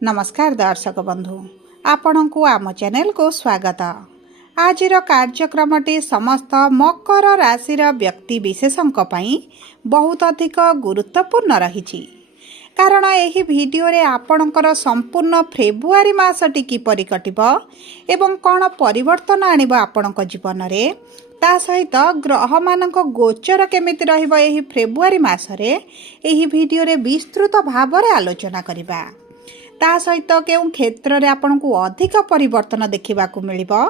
नमस्कार दर्शक बंधु, आपण को आम चैनल को स्वागत। आज कार्यक्रमटी समस्त मकर राशि व्यक्ति विशेषों बहुत अधिक गुरुत्वपूर्ण रही, कारण यही भिडियो रे आपणकर संपूर्ण फेब्रुआरी मासटी किपरि कटिबो एवं कौन परिवर्तन आनिबो आपणक जीवन रे, ता सहित ग्रह मानक गोचर केमिति रहिबो एही फेब्रुआरी मासरे एही भिडियो रे विस्तृत भाव रे आलोचना करिबा। ता सहित केउं क्षेत्र रे आपनकु अधिक परिवर्तन देखिबाकू मिलिबो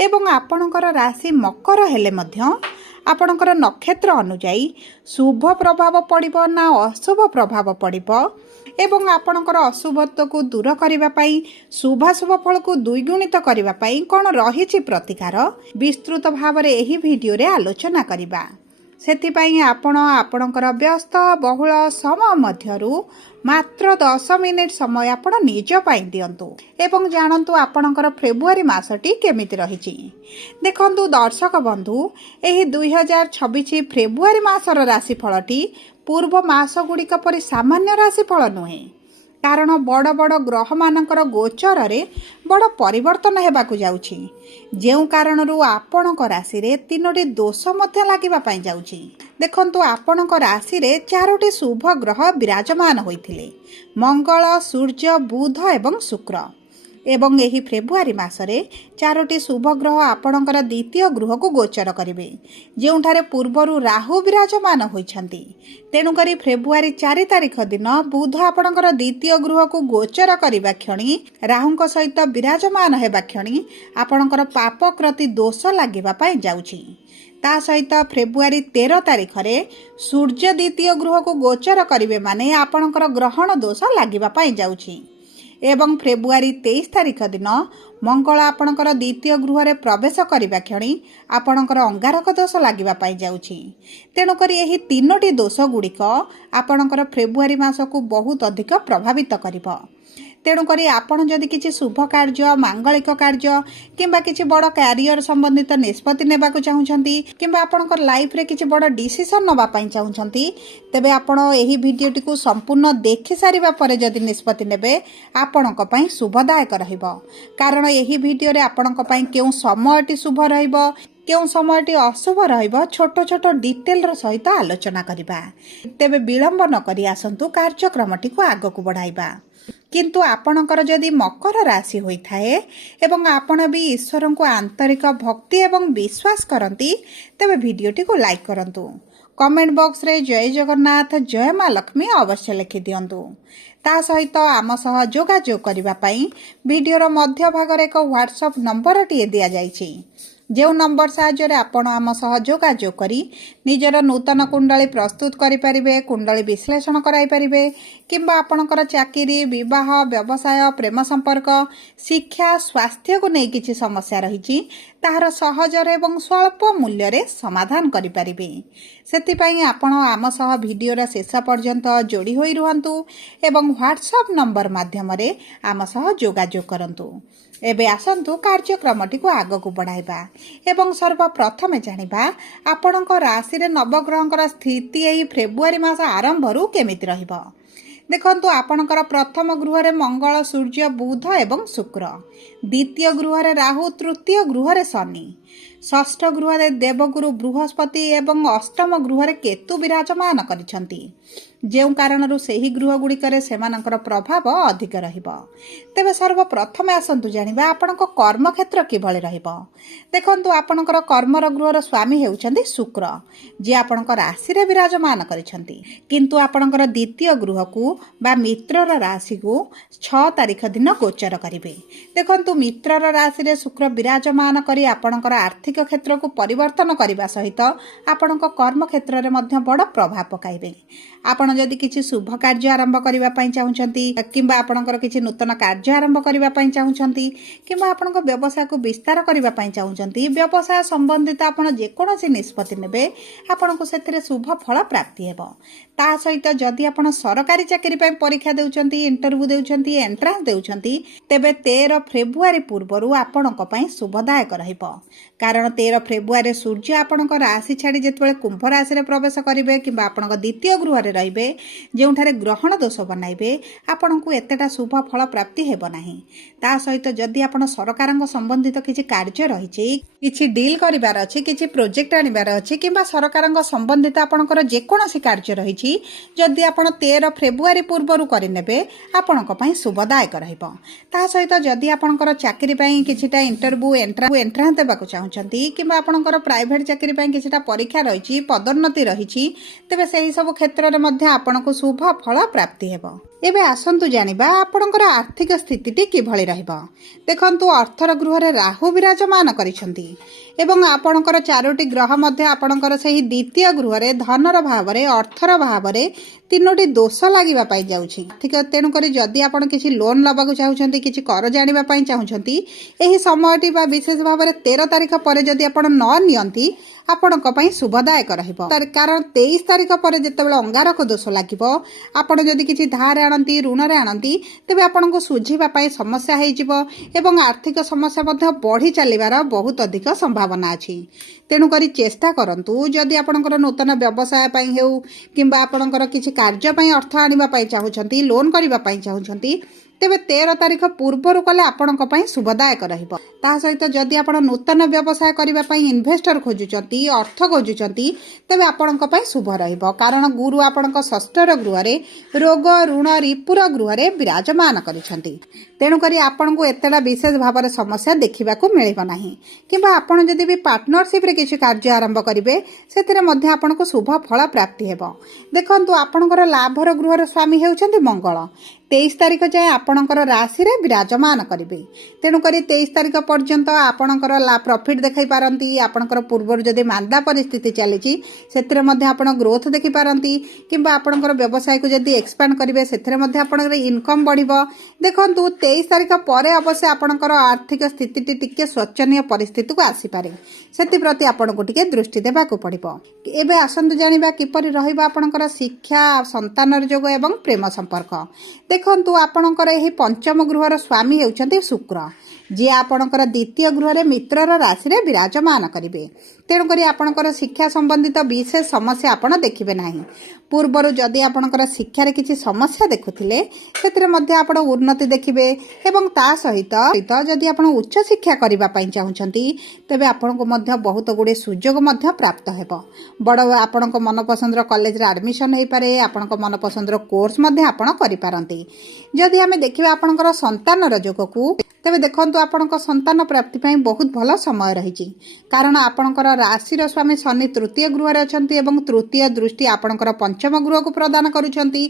एवं आपणकर राशि मकर हेले मध्य आपणकर नक्षत्र अनुଯାयी शुभ प्रभाव पड़िबो ना अशुभ प्रभाव पड़िबो एवं आपणकर अशुभत्व को दूर करिबा पई शुभाशुभ फल को द्विगुणित करिबा पई कोन रहिछि प्रतिकार विस्तृत भाव रे एही भिडियो रे आलोचना करिबा। सेथिपाई आपण आपणकर व्यस्त बहुल समय मध्यरु मात्र 10 मिनिट समय आपण निज पाई दियंतु एवं जानंतु आपणकर फेब्रुआरी मासटी केमिति रहिछि। देखंतु दर्शक बंधु, एही 2026 फेब्रुआरी मासर राशिफलटी पूर्व मास गुड़िक परि सामान्य राशिफल नुहे, कारण बड़ बड़ ग्रह मानकर गोचर रे बड़ परिवर्तन हेबाकू जाउछि, जेउ कारणरू आपणक राशि रे 3टी दोष मध्य लागिबा पई जाउछि। देखंतु आपणक राशि रे 4टी शुभ ग्रह विराजमान होइथिले, मंगल, सूर्य, बुध एवं शुक्र। एवं एही फेब्रुआरी मासरे 4टी शुभ ग्रह आपणकर द्वितीय गृह को गोचर करिवे, जेउठारे पूर्वरु राहु विराजमान होइछंती। तेणुकरी फेब्रुआरी 4 तारिख दिन बुध आपणकर द्वितीय गृह को गोचर करिबा क्षणी राहुंक सहित विराजमान हेबा क्षणी आपणकर पाप कृति दोष लागिबा पई जाउछि। ता सहित फेब्रुआरी 13 तारिख रे सूर्य द्वितीय गृह को गोचर करिवे माने आपणकर ग्रहण दोष लागिबा पई जाउछि। एवं फेब्रुआरी 23 तारिख दिन मंगल आपणकर द्वितीय गृह रे प्रवेश करिबा क्षणी आपणकर अंगारक दोष लागिबा पई जाउछि। तेणुकरी एही 3टी दोष गुड़िक आपणकर फेब्रुआरी मास को बहुत अधिक प्रभावित करिबो। तेणुकरी आपण जदि किछि शुभ कार्य, मांगलिक कार्य किंबा किछि बड़ कैरियर संबंधित निष्पत्ति नेबाकू चाहुछंती किंबा आपणकर लाइफ रे किछि बड़ डिसीजन नबा पई चाहुछंती, तेबे आपण एही भिडियोटी को संपूर्ण देखि सारिबा परे जदि निष्पत्ति नेबे आपणक पई शुभदायक रहिबो। कारण एही भिडियो रे आपणक पई केउ समयटी शुभ रहिबो, केउं समयटी अशुभ रहिबो, छोट छोट डिटेल रो सहित आलोचना करिबा। तेबे विलंब न करी आसंतु कार्यक्रमटी को आगकू बढ़ाइबा। किंतु आपणकर जदि मकर राशि होई थाए एवं आपण भी ईश्वर को आंतरिक भक्ति एवं विश्वास करंती, तेबे भिडियोटी को लाइक करंतु। कमेंट बॉक्स रे जय जगन्नाथ, जय मां लक्ष्मी अवश्य लिखि दियंतु। ता सहित आम सह जोगाजोग करिबा पई भिडियोर मध्य भाग रे एक व्हाट्सएप नंबर टी दिया जाइछि, जो नंबर साहाय्य आपण आम सह जोगाजोग करी निजर नूतन कुंडली प्रस्तुत करि परिबे, कुंडली विश्लेषण कराई परिबे किंबा आपणकर चाकरी, विवाह, व्यवसाय, प्रेम संपर्क, शिक्षा, स्वास्थ्य को नहीं किछि समस्या रहिछि ताहार सहजर एवं स्वल्प मूल्य रे समाधान करि परिबे। सेतिपई आपण आम सह भिडियोर शेष पर्यंत जोड़ी होई रुहंतु एवं व्हाट्सएप नंबर माध्यम रे आम सह जोगाजोग करंतु। एबे आसंतु कार्यक्रमटी को आगकू बढ़ाइबा एवं सर्वप्रथमे जानिबा आपणक राशि रे नवग्रहंकर स्थिति एही फेब्रुआरी मास आरंभरू केमिति रहिबो। देखंतु आपणकर प्रथम गृह रे मंगल, सूर्य, बुध एवं शुक्र, द्वितीय गृह रे राहु, तृतीय गृह रे शनि, षष्ठ गृह रे देवगुरु बृहस्पति एवं अष्टम गृह रे केतु विराजमान करिसंती, जेउ कारणरू सेही गृह गुड़िकरे सेमानकर प्रभाव अधिक रहिबो। तेबे सर्वप्रथम आसंतु जानिबा आपणक कर्म क्षेत्र किभଳି रहिबो। देखंतु आपणकर कर्मर गृहर स्वामी हेउचंती शुक्र, जे आपणक राशि रे विराजमान करिसंती, किंतु आपणकर द्वितीय गृह को बा मित्रर राशि को 6 तारिख दिन गोचर करिवे। देखंतु मित्रर राशि रे शुक्र विराजमान करी आपणकर आर्थिक क्षेत्र को परिवर्तन करबा सहित आपणक कर्म क्षेत्र रे मध्य बड़ प्रभाव पकाइबे। आपण जदि किछि शुभ कार्य आरंभ करिबा पई चाहुछंती किंबा आपणकर किछि नूतन कार्य आरंभ करिबा पई चाहुछंती किंबा आपणक व्यवसाय को विस्तार करिबा पई चाहुछंती, व्यवसाय संबंधित आपण जे कोनोसी निष्पत्ति नेबे आपणको सेथिरे शुभ फल प्राप्ति हेबो। ता सहित जदि आपण सरकारी चाकरी पई परीक्षा देउछंती, इंटरव्यू देउछंती, एंट्रांस देउछंती, तेबे 13 फेब्रुआरी पूर्वरु आपणको पई शुभदायक रहिबो। कारण 13 फेब्रुआरी सूर्य आपणको राशि छाडी जेतबेले कुंभ राशि रे प्रवेश करिवे किंबा आपणको द्वितीय गृह रे रहिबे, କରିବେ, ଯେଉଁଠାରେ ଗ୍ରହଣ ଦୋଷ ବନାଇବେ, ଆପଣଙ୍କୁ ଏତେଟା ଶୁଭ ଫଳ ପ୍ରାପ୍ତି ହେବ ନାହିଁ। ତା ସହିତ ଯଦି ଆପଣ ସରକାରଙ୍କ ସମ୍ବନ୍ଧିତ କିଛି କାର୍ଯ୍ୟ ରହିଛି, କିଛି ଡିଲ୍ କରିବାର ଅଛି, କିଛି ପ୍ରୋଜେକ୍ଟ ଆଣିବାର ଅଛି କିମ୍ବା ସରକାରଙ୍କ ସମ୍ବନ୍ଧିତ ଆପଣଙ୍କର ଯେକୌଣସି କାର୍ଯ୍ୟ ରହିଛି, ଯଦି ଆପଣ 13 ଫେବୃଆରୀ ପୂର୍ବରୁ କରିନେବେ ଆପଣଙ୍କ ପାଇଁ ଶୁଭଦାୟକ ରହିବ। ତା ସହିତ ଯଦି ଆପଣଙ୍କର ଚାକିରି ପାଇଁ କିଛିଟା ଇଣ୍ଟରଭ୍ୟୁ ଏଣ୍ଟ୍ରାନ୍ସ ଦେବାକୁ ଚାହୁଁଛନ୍ତି କିମ୍ବା ଆପଣଙ୍କର ପ୍ରାଇଭେଟ୍ ଚାକିରି ପାଇଁ କିଛିଟା ପରୀକ୍ଷା ରହିଛି, ପଦୋନ୍ନତି ରହିଛି, ତେବେ ସେହି ସବୁ କ୍ଷେତ୍ରରେ ମଧ୍ୟ ଆପଣଙ୍କୁ ଶୁଭ ଫଳ ପ୍ରାପ୍ତି ହେବ। ଏବେ ଆସନ୍ତୁ ଜାଣିବା ଆପଣଙ୍କର ଆର୍ଥିକ ସ୍ଥିତିଟି କିଭଳି ରହିବ। ଦେଖନ୍ତୁ, ଅର୍ଥର ଗୃହରେ ରାହୁ ବିରାଜମାନ କରିଛନ୍ତି ଏବଂ ଆପଣଙ୍କର 4ଟି ଗ୍ରହ ମଧ୍ୟ ଆପଣଙ୍କର ସେହି ଦ୍ୱିତୀୟ ଗୃହରେ ଧନର ଭାବରେ, ଅର୍ଥର ଭାବରେ 3ଟି ଦୋଷ ଲାଗିବା ପାଇଁ ଯାଉଛି। ତେଣୁକରି ଯଦି ଆପଣ କିଛି ଲୋନ୍ ନେବାକୁ ଚାହୁଁଛନ୍ତି, କିଛି କରଜ ଆଣିବା ପାଇଁ ଚାହୁଁଛନ୍ତି, ଏହି ସମୟଟି ବା ବିଶେଷ ଭାବରେ 13 ତାରିଖ ପରେ ଯଦି ଆପଣ ନ ନିଅନ୍ତି ଆପଣଙ୍କ ପାଇଁ ଶୁଭଦାୟକ ରହିବ। କାରଣ 23 ତାରିଖ ପରେ ଯେତେବେଳେ ଅଙ୍ଗାରକ ଦୋଷ ଲାଗିବ, ଆପଣ ଯଦି କିଛି ଧାର ଆଣନ୍ତି, ଋଣରେ ଆଣନ୍ତି, ତେବେ ଆପଣଙ୍କୁ ଶୁଝିବା ପାଇଁ ସମସ୍ୟା ହେଇଯିବ ଏବଂ ଆର୍ଥିକ ସମସ୍ୟା ମଧ୍ୟ ବଢ଼ି ଚାଲିବାର ବହୁତ ଅଧିକ ସମ୍ଭାବନା ଅଛି। ତେଣୁକରି ଚେଷ୍ଟା କରନ୍ତୁ, ଯଦି ଆପଣଙ୍କର ନୂତନ ବ୍ୟବସାୟ ପାଇଁ ହେଉ କିମ୍ବା ଆପଣଙ୍କର କିଛି କାର୍ଯ୍ୟ ପାଇଁ ଅର୍ଥ ଆଣିବା ପାଇଁ ଚାହୁଁଛନ୍ତି, ଲୋନ୍ କରିବା ପାଇଁ ଚାହୁଁଛନ୍ତି, ତେବେ 13 ତାରିଖ ପୂର୍ବରୁ କଲେ ଆପଣଙ୍କ ପାଇଁ ଶୁଭଦାୟକ ରହିବ। ତା ସହିତ ଯଦି ଆପଣ ନୂତନ ବ୍ୟବସାୟ କରିବା ପାଇଁ ଇନଭେଷ୍ଟର ଖୋଜୁଛନ୍ତି, ଅର୍ଥ ଖୋଜୁଛନ୍ତି, ତେବେ ଆପଣଙ୍କ ପାଇଁ ଶୁଭ ରହିବ। କାରଣ ଗୁରୁ ଆପଣଙ୍କ ଷଷ୍ଠର ଗୃହରେ, ରୋଗ, ଋଣ, ରିପୁର ଗୃହରେ ବିରାଜମାନ କରିଛନ୍ତି। ତେଣୁକରି ଆପଣଙ୍କୁ ଏତେଟା ବିଶେଷ ଭାବରେ ସମସ୍ୟା ଦେଖିବାକୁ ମିଳିବ ନାହିଁ। କିମ୍ବା ଆପଣ ଯଦି ବି ପାର୍ଟନରସିପ୍ରେ କିଛି କାର୍ଯ୍ୟ ଆରମ୍ଭ କରିବେ, ସେଥିରେ ମଧ୍ୟ ଆପଣଙ୍କୁ ଶୁଭ ଫଳ ପ୍ରାପ୍ତି ହେବ। ଦେଖନ୍ତୁ, ଆପଣଙ୍କର ଲାଭର ଗୃହର ସ୍ୱାମୀ ହେଉଛନ୍ତି ମଙ୍ଗଳ। 23 ତାରିଖ ଯାଏଁ ଆପଣଙ୍କର ରାଶିରେ ବିରାଜମାନ କରିବେ। ତେଣୁକରି 23 ତାରିଖ ପର୍ଯ୍ୟନ୍ତ ଆପଣଙ୍କର ପ୍ରଫିଟ୍ ଦେଖାଇ ପାରନ୍ତି। ଆପଣଙ୍କର ପୂର୍ବରୁ ଯଦି ମାନ୍ଦା ପରିସ୍ଥିତି ଚାଲିଛି, ସେଥିରେ ମଧ୍ୟ ଆପଣ ଗ୍ରୋଥ୍ ଦେଖିପାରନ୍ତି କିମ୍ବା ଆପଣଙ୍କର ବ୍ୟବସାୟକୁ ଯଦି ଏକ୍ସପାଣ୍ଡ କରିବେ, ସେଥିରେ ମଧ୍ୟ ଆପଣଙ୍କର ଇନକମ୍ ବଢ଼ିବ। ଦେଖନ୍ତୁ, 23 ତାରିଖ ପରେ ଅବଶ୍ୟ ଆପଣଙ୍କର ଆର୍ଥିକ ସ୍ଥିତିଟି ଟିକେ ଶୋଚନୀୟ ପରିସ୍ଥିତିକୁ ଆସିପାରେ। ସେଥିପ୍ରତି ଆପଣଙ୍କୁ ଟିକେ ଦୃଷ୍ଟି ଦେବାକୁ ପଡ଼ିବ। ଏବେ ଆସନ୍ତୁ ଜାଣିବା କିପରି ରହିବ ଆପଣଙ୍କର ଶିକ୍ଷା, ସନ୍ତାନର ଯୋଗ ଏବଂ ପ୍ରେମ ସମ୍ପର୍କ। ଦେଖନ୍ତୁ, ଆପଣଙ୍କର ଏହି ପଞ୍ଚମ ଗୃହର ସ୍ୱାମୀ ହେଉଛନ୍ତି ଶୁକ୍ର, ଯିଏ ଆପଣଙ୍କର ଦ୍ୱିତୀୟ ଗୃହରେ ମିତ୍ରର ରାଶିରେ ବିରାଜମାନ କରିବେ। ତେଣୁକରି ଆପଣଙ୍କର ଶିକ୍ଷା ସମ୍ବନ୍ଧିତ ବିଶେଷ ସମସ୍ୟା ଆପଣ ଦେଖିବେ ନାହିଁ। ପୂର୍ବରୁ ଯଦି ଆପଣଙ୍କର ଶିକ୍ଷାରେ କିଛି ସମସ୍ୟା ଦେଖୁଥିଲେ, ସେଥିରେ ମଧ୍ୟ ଆପଣ ଉନ୍ନତି ଦେଖିବେ ଏବଂ ତା ସହିତ ଯଦି ଆପଣ ଉଚ୍ଚଶିକ୍ଷା କରିବା ପାଇଁ ଚାହୁଁଛନ୍ତି, ତେବେ ଆପଣଙ୍କୁ ମଧ୍ୟ ବହୁତ ଗୁଡ଼ିଏ ସୁଯୋଗ ମଧ୍ୟ ପ୍ରାପ୍ତ ହେବ। ଆପଣଙ୍କ ମନପସନ୍ଦର କଲେଜରେ ଆଡ଼ମିସନ୍ ହୋଇପାରେ, ଆପଣଙ୍କ ମନପସନ୍ଦର କୋର୍ସ ମଧ୍ୟ ଆପଣ କରିପାରନ୍ତି। ଯଦି ଆମେ ଦେଖିବା ଆପଣଙ୍କର ସନ୍ତାନର ଯୋଗକୁ, ତେବେ ଦେଖନ୍ତୁ, ଆପଣଙ୍କ ସନ୍ତାନ ପ୍ରାପ୍ତି ପାଇଁ ବହୁତ ଭଲ ସମୟ ରହିଛି। କାରଣ ଆପଣଙ୍କର ରାଶିର ସ୍ୱାମୀ ଶନି ତୃତୀୟ ଗୃହରେ ଅଛନ୍ତି ଏବଂ ତୃତୀୟ ଦୃଷ୍ଟି ଆପଣଙ୍କର ପଞ୍ଚମ ଗୃହକୁ ପ୍ରଦାନ କରୁଛନ୍ତି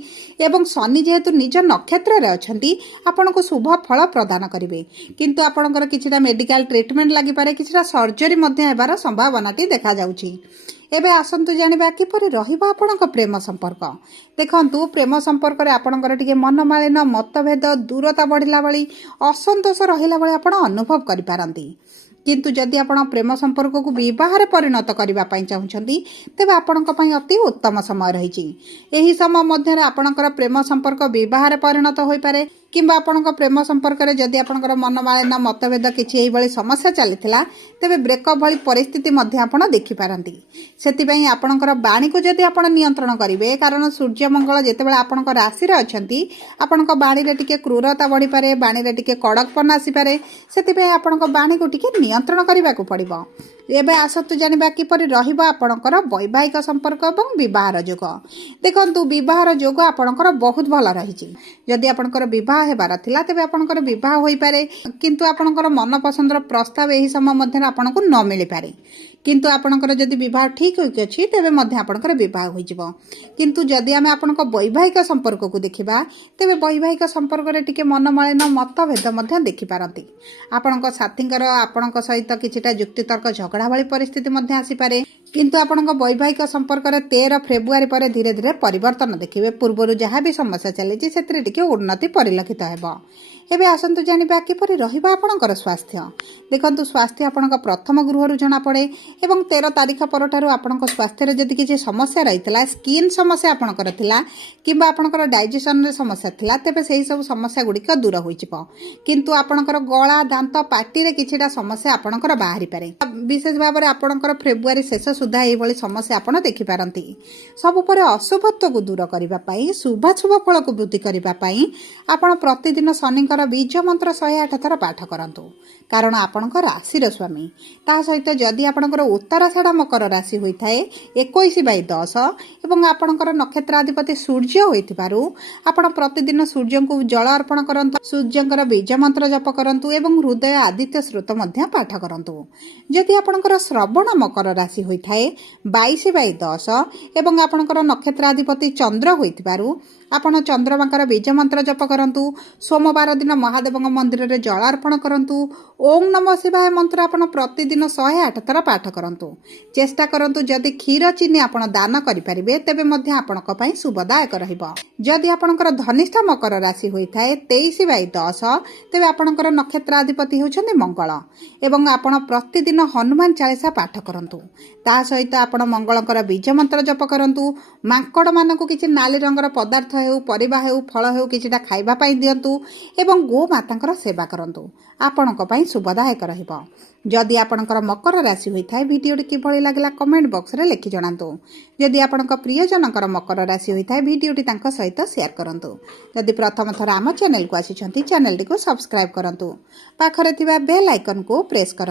ଏବଂ ଶନି ଯେହେତୁ ନିଜ ନକ୍ଷତ୍ରରେ ଅଛନ୍ତି, ଆପଣଙ୍କୁ ଶୁଭ ଫଳ ପ୍ରଦାନ କରିବେ। କିନ୍ତୁ ଆପଣଙ୍କର କିଛିଟା ମେଡ଼ିକାଲ ଟ୍ରିଟମେଣ୍ଟ ଲାଗିପାରେ, କିଛିଟା ସର୍ଜରୀ ମଧ୍ୟ ହେବାର ସମ୍ଭାବନାଟି ଦେଖାଯାଉଛି। ଏବେ ଆସନ୍ତୁ ଜାଣିବା କିପରି ରହିବ ଆପଣଙ୍କ ପ୍ରେମ ସମ୍ପର୍କ। ଦେଖନ୍ତୁ, ପ୍ରେମ ସମ୍ପର୍କରେ ଆପଣଙ୍କର ଟିକେ ମନମାଳିନ, ମତଭେଦ, ଦୂରତା ବଢ଼ିଲା ଭଳି, ଅସନ୍ତୋଷ ରହିଲା ଭଳି ଆପଣ ଅନୁଭବ କରିପାରନ୍ତି। କିନ୍ତୁ ଯଦି ଆପଣ ପ୍ରେମ ସମ୍ପର୍କକୁ ବିବାହରେ ପରିଣତ କରିବା ପାଇଁ ଚାହୁଁଛନ୍ତି, ତେବେ ଆପଣଙ୍କ ପାଇଁ ଅତି ଉତ୍ତମ ସମୟ ରହିଛି। ଏହି ସମୟ ମଧ୍ୟରେ ଆପଣଙ୍କର ପ୍ରେମ ସମ୍ପର୍କ ବିବାହରେ ପରିଣତ ହୋଇପାରେ କିମ୍ବା ଆପଣଙ୍କ ପ୍ରେମ ସମ୍ପର୍କରେ ଯଦି ଆପଣଙ୍କର ମନମାଳିନ, ମତଭେଦ କିଛି ଏହିଭଳି ସମସ୍ୟା ଚାଲିଥିଲା, ତେବେ ବ୍ରେକଅପ୍ ଭଳି ପରିସ୍ଥିତି ମଧ୍ୟ ଆପଣ ଦେଖିପାରନ୍ତି। ସେଥିପାଇଁ ଆପଣଙ୍କର ବାଣୀକୁ ଯଦି ଆପଣ ନିୟନ୍ତ୍ରଣ କରିବେ, କାରଣ ସୂର୍ଯ୍ୟମଙ୍ଗଳ ଯେତେବେଳେ ଆପଣଙ୍କ ରାଶିରେ ଅଛନ୍ତି, ଆପଣଙ୍କ ବାଣୀରେ ଟିକେ କ୍ରୂରତା ବଢ଼ିପାରେ, ବାଣୀରେ ଟିକେ କଡ଼କପନ ଆସିପାରେ। ସେଥିପାଇଁ ଆପଣଙ୍କ ବାଣୀକୁ ଟିକେ ନିୟନ୍ତ୍ରଣ କରିବାକୁ ପଡ଼ିବ। ଏବେ ଆସନ୍ତୁ ଜାଣିବା କିପରି ରହିବ ଆପଣଙ୍କର ବୈବାହିକ ସମ୍ପର୍କ ଏବଂ ବିବାହର ଯୋଗ। ଦେଖନ୍ତୁ, ବିବାହର ଯୋଗ ଆପଣଙ୍କର ବହୁତ ଭଲ ରହିଛି। ଯଦି ଆପଣଙ୍କର ବିବାହ ହେବାର ଥିଲା, ତେବେ ଆପଣଙ୍କର ବିବାହ ହୋଇପାରେ, କିନ୍ତୁ ଆପଣଙ୍କର ମନପସନ୍ଦର ପ୍ରସ୍ତାବ ଏହି ସମୟ ମଧ୍ୟରେ ଆପଣଙ୍କୁ ନ ମିଳିପାରେ। କିନ୍ତୁ ଆପଣଙ୍କର ଯଦି ବିବାହ ଠିକ୍ ହୋଇକି ଅଛି, ତେବେ ମଧ୍ୟ ଆପଣଙ୍କର ବିବାହ ହୋଇଯିବ। କିନ୍ତୁ ଯଦି ଆମେ ଆପଣଙ୍କ ବୈବାହିକ ସମ୍ପର୍କକୁ ଦେଖିବା, ତେବେ ବୈବାହିକ ସମ୍ପର୍କରେ ଟିକେ ମନମାଳିନ, ମତଭେଦ ମଧ୍ୟ ଦେଖିପାରନ୍ତି। ଆପଣଙ୍କ ସାଥୀଙ୍କର ଆପଣଙ୍କ ସହିତ କିଛିଟା ଯୁକ୍ତିତର୍କ, ଝଗଡ଼ା ଭଳି ପରିସ୍ଥିତି ମଧ୍ୟ ଆସିପାରେ। କିନ୍ତୁ ଆପଣଙ୍କ ବୈବାହିକ ସମ୍ପର୍କରେ 13 ଫେବୃଆରୀ ପରେ ଧୀରେ ଧୀରେ ପରିବର୍ତ୍ତନ ଦେଖିବେ। ପୂର୍ବରୁ ଯାହା ବି ସମସ୍ୟା ଚାଲିଛି, ସେଥିରେ ଟିକେ ଉନ୍ନତି ପରିଲକ୍ଷିତ ହେବ। ଏବେ ଆସନ୍ତୁ ଜାଣିବା କିପରି ରହିବ ଆପଣଙ୍କର ସ୍ୱାସ୍ଥ୍ୟ। ଦେଖନ୍ତୁ, ସ୍ୱାସ୍ଥ୍ୟ ଆପଣଙ୍କ ପ୍ରଥମ ଗୃହରୁ ଜଣାପଡ଼େ ଏବଂ 13 ତାରିଖ ପରଠାରୁ ଆପଣଙ୍କ ସ୍ୱାସ୍ଥ୍ୟରେ ଯଦି କିଛି ସମସ୍ୟା ରହିଥିଲା, ସ୍କିନ୍ ସମସ୍ୟା ଆପଣଙ୍କର ଥିଲା କିମ୍ବା ଆପଣଙ୍କର ଡାଇଜେସନରେ ସମସ୍ୟା ଥିଲା, ତେବେ ସେହି ସବୁ ସମସ୍ୟା ଗୁଡ଼ିକ ଦୂର ହୋଇଯିବ। କିନ୍ତୁ ଆପଣଙ୍କର ଗଳା, ଦାନ୍ତ, ପାଟିରେ କିଛିଟା ସମସ୍ୟା ଆପଣଙ୍କର ବାହାରିପାରେ। ବିଶେଷ ଭାବରେ ଆପଣଙ୍କର ଫେବୃଆରୀ ଶେଷ सुधा एभली समस्या आपण देखिपारती। सबुपर अशुभत्व को दूर करने शुभाशुभ फल को वृद्धि करने आपण प्रतिदिन शनिकर बीज मंत्र 108 थर पाठ करंतु, कारण आपणकर राशि स्वामी। ता सहित जदि आपणकर उत्तराषाढ़ मकर राशि होता है 21/10 एवं आपणकर नक्षत्राधिपति सूर्य होइथिबारु आपण प्रतिदिन सूर्य को जल अर्पण करंतु, सूर्यंकर बीज मंत्र जप करंतु एवं हृदय आदित्य स्रोत मध्य पाठ करंतु। जदि आपणकर श्रवण मकर राशि होता है 22/10 एवं आपणकर नक्षत्राधिपति चंद्र होइथिबारु आपण चंद्रमांकर बीज मंत्र जप करंतु। सोमवार दिन महादेव मंदिर में जल अर्पण करंतु। ओम नमः शिवाय मंत्र आपण प्रतिदिन 108 थर पाठ करंतु। चेष्टा करंतु जदि क्षीर चीनी आपण दान करिपारिबे तेबे मध्य आपणक पई शुभदायक रहिबो। जदि आपणकर धनिष्ठ मकर राशि होता है 23/10 तेबे आपणकर नक्षत्राधिपति होछन्ते मंगल एवं आपण प्रतिदिन हनुमान चालीसा पाठ करंतु। ता सहित आपण मंगलकर बीज मंत्र जप करंतु। मांकड़ मानकु किछि नाली रंगर पदार्थ हेउ परिबा हेउ फल हेउ किछिटा खाइबा पई दियंतु एवं गो मातांकर सेवा करंतु। आपणक पई शुभदायक रहिबो। जदि आपणकर मकर राशि होता है वीडियोटी किभଳି लागला कमेंट बॉक्स रे लिखि जणांतु। जदि आपणक प्रियजनकर मकर राशि होता है वीडियोटी तांको सहित शेयर करंतु। जदि प्रथम थर आम चैनल को आसीछंती चैनल को सब्सक्राइब करंतु। पाखरे थिबा बेल आइकन को प्रेस करंतु।